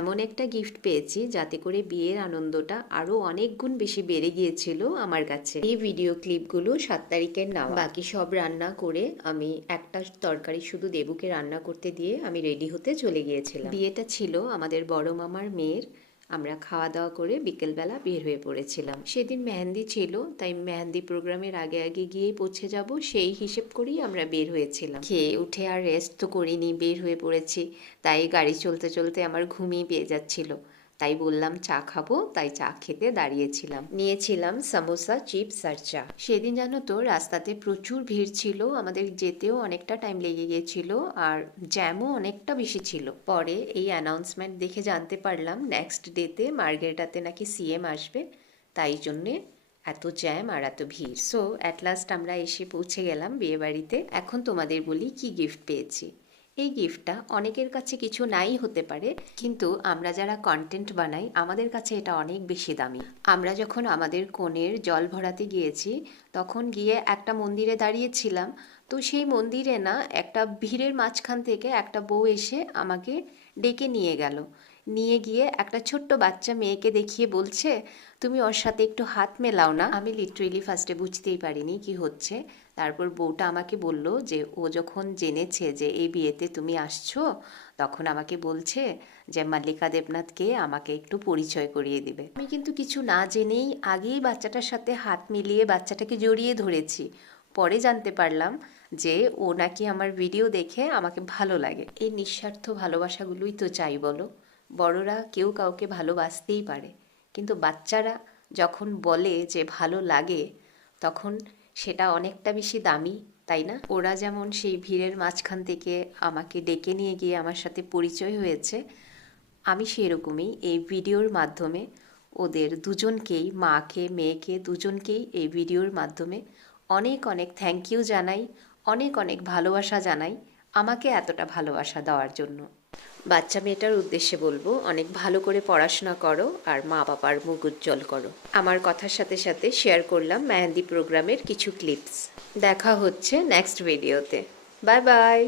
এমন একটা গিফট পেয়েছি যাতে করে বিয়ের আনন্দটা আরও অনেক গুণ বেশি বেড়ে গিয়েছিল আমার কাছে। এই ভিডিও ক্লিপগুলো 7 তারিখের নেওয়া। বাকি সব রান্না করে আমি একটা তরকারি শুধু দেবুকে রান্না করতে দিয়ে আমি রেডি হতে চলে গিয়েছিলাম। বিয়েটা ছিল আমাদের বড় মামার মেয়ের। আমরা খাওয়া দাওয়া করে বিকেলবেলা বের হয়ে পড়েছিলাম। সেদিন মেহেন্দি ছিল, তাই মেহেন্দি প্রোগ্রামের আগে আগে গিয়েই পৌঁছে যাব সেই হিসেব করেই আমরা বের হয়েছিলাম। খেয়ে উঠে আর রেস্ট তো করিনি, বের হয়ে পড়েছি। তাই গাড়ি চলতে চলতে আমার ঘুমিয়ে পেয়ে যাচ্ছিল। তাই বললাম চা খাবো, তাই চা খেতে দাঁড়িয়েছিলাম। নিয়েছিলাম সামোসা, চিপস আর চা। সেদিন জানো তো রাস্তাতে প্রচুর ভিড় ছিল, আমাদের যেতেও অনেকটা টাইম লেগে গিয়েছিল আর জ্যামও অনেকটা বেশি ছিল। পরে এই অ্যানাউন্সমেন্ট দেখে জানতে পারলাম নেক্সট ডেতে মার্গেরিটাতে নাকি সিএম আসবে, তাই জন্যে এত জ্যাম আর এত ভিড়। সো অ্যাট লাস্ট আমরা এসে পৌঁছে গেলাম বিয়েবাড়িতে। এখন তোমাদের বলি কি গিফট পেয়েছি। এই গিফটটা অনেকের কাছে কিছু নাই হতে পারে, কিন্তু আমরা যারা কন্টেন্ট বানাই আমাদের কাছে এটা অনেক বেশি দামি। আমরা যখন আমাদের কনের জল ভরাতে গিয়েছি তখন গিয়ে একটা মন্দিরে দাঁড়িয়েছিলাম, তো সেই মন্দিরে না একটা ভিড়ের মাঝখান থেকে একটা বউ এসে আমাকে ডেকে নিয়ে গেল। নিয়ে গিয়ে একটা ছোট্ট বাচ্চা মেয়েকে দেখিয়ে বলছে, তুমি ওর সাথে একটু হাত মেলাও না। আমি লিটারেলি ফার্স্টে বুঝতেই পারিনি কি হচ্ছে। তারপর বউটা আমাকে বলল যে ও যখন জেনেছে যে এই বিয়েতে তুমি আসছো, তখন আমাকে বলছে যে মাল্লিকা দেবনাথকে আমাকে একটু পরিচয় করিয়ে দিবে। আমি কিন্তু কিছু না জেনেই আগেই বাচ্চাটার সাথে হাত মিলিয়ে বাচ্চাটাকে জড়িয়ে ধরেছি। পরে জানতে পারলাম যে ও নাকি আমার ভিডিও দেখে আমাকে ভালো লাগে। এই নিঃস্বার্থ ভালোবাসাগুলোই তো চাই বলো। বড়রা কেউ কাউকে ভালোবাসতেই পারে, কিন্তু বাচ্চারা যখন বলে যে ভালো লাগে তখন সেটা অনেকটা বেশি দামি, তাই না? ওরা যেমন সেই ভিড়ের মাঝখান থেকে আমাকে ডেকে নিয়ে গিয়ে আমার সাথে পরিচয় হয়েছে, আমি সেরকমই এই ভিডিওর মাধ্যমে ওদের দুজনকেই, মাকে মেয়েকে দুজনকেই এই ভিডিওর মাধ্যমে অনেক অনেক থ্যাংক ইউ জানাই, অনেক অনেক ভালোবাসা জানাই আমাকে এতটা ভালোবাসা দেওয়ার জন্য। বাচ্চা মেয়েটার উদ্দেশ্যে বলবো, অনেক ভালো করে পড়াশোনা করো আর মা বাবার মুখ উজ্জ্বল করো। আমার কথার সাথে সাথে শেয়ার করলাম মেহেন্দি প্রোগ্রামের কিছু ক্লিপস। দেখা হচ্ছে নেক্সট ভিডিওতে। Bye bye.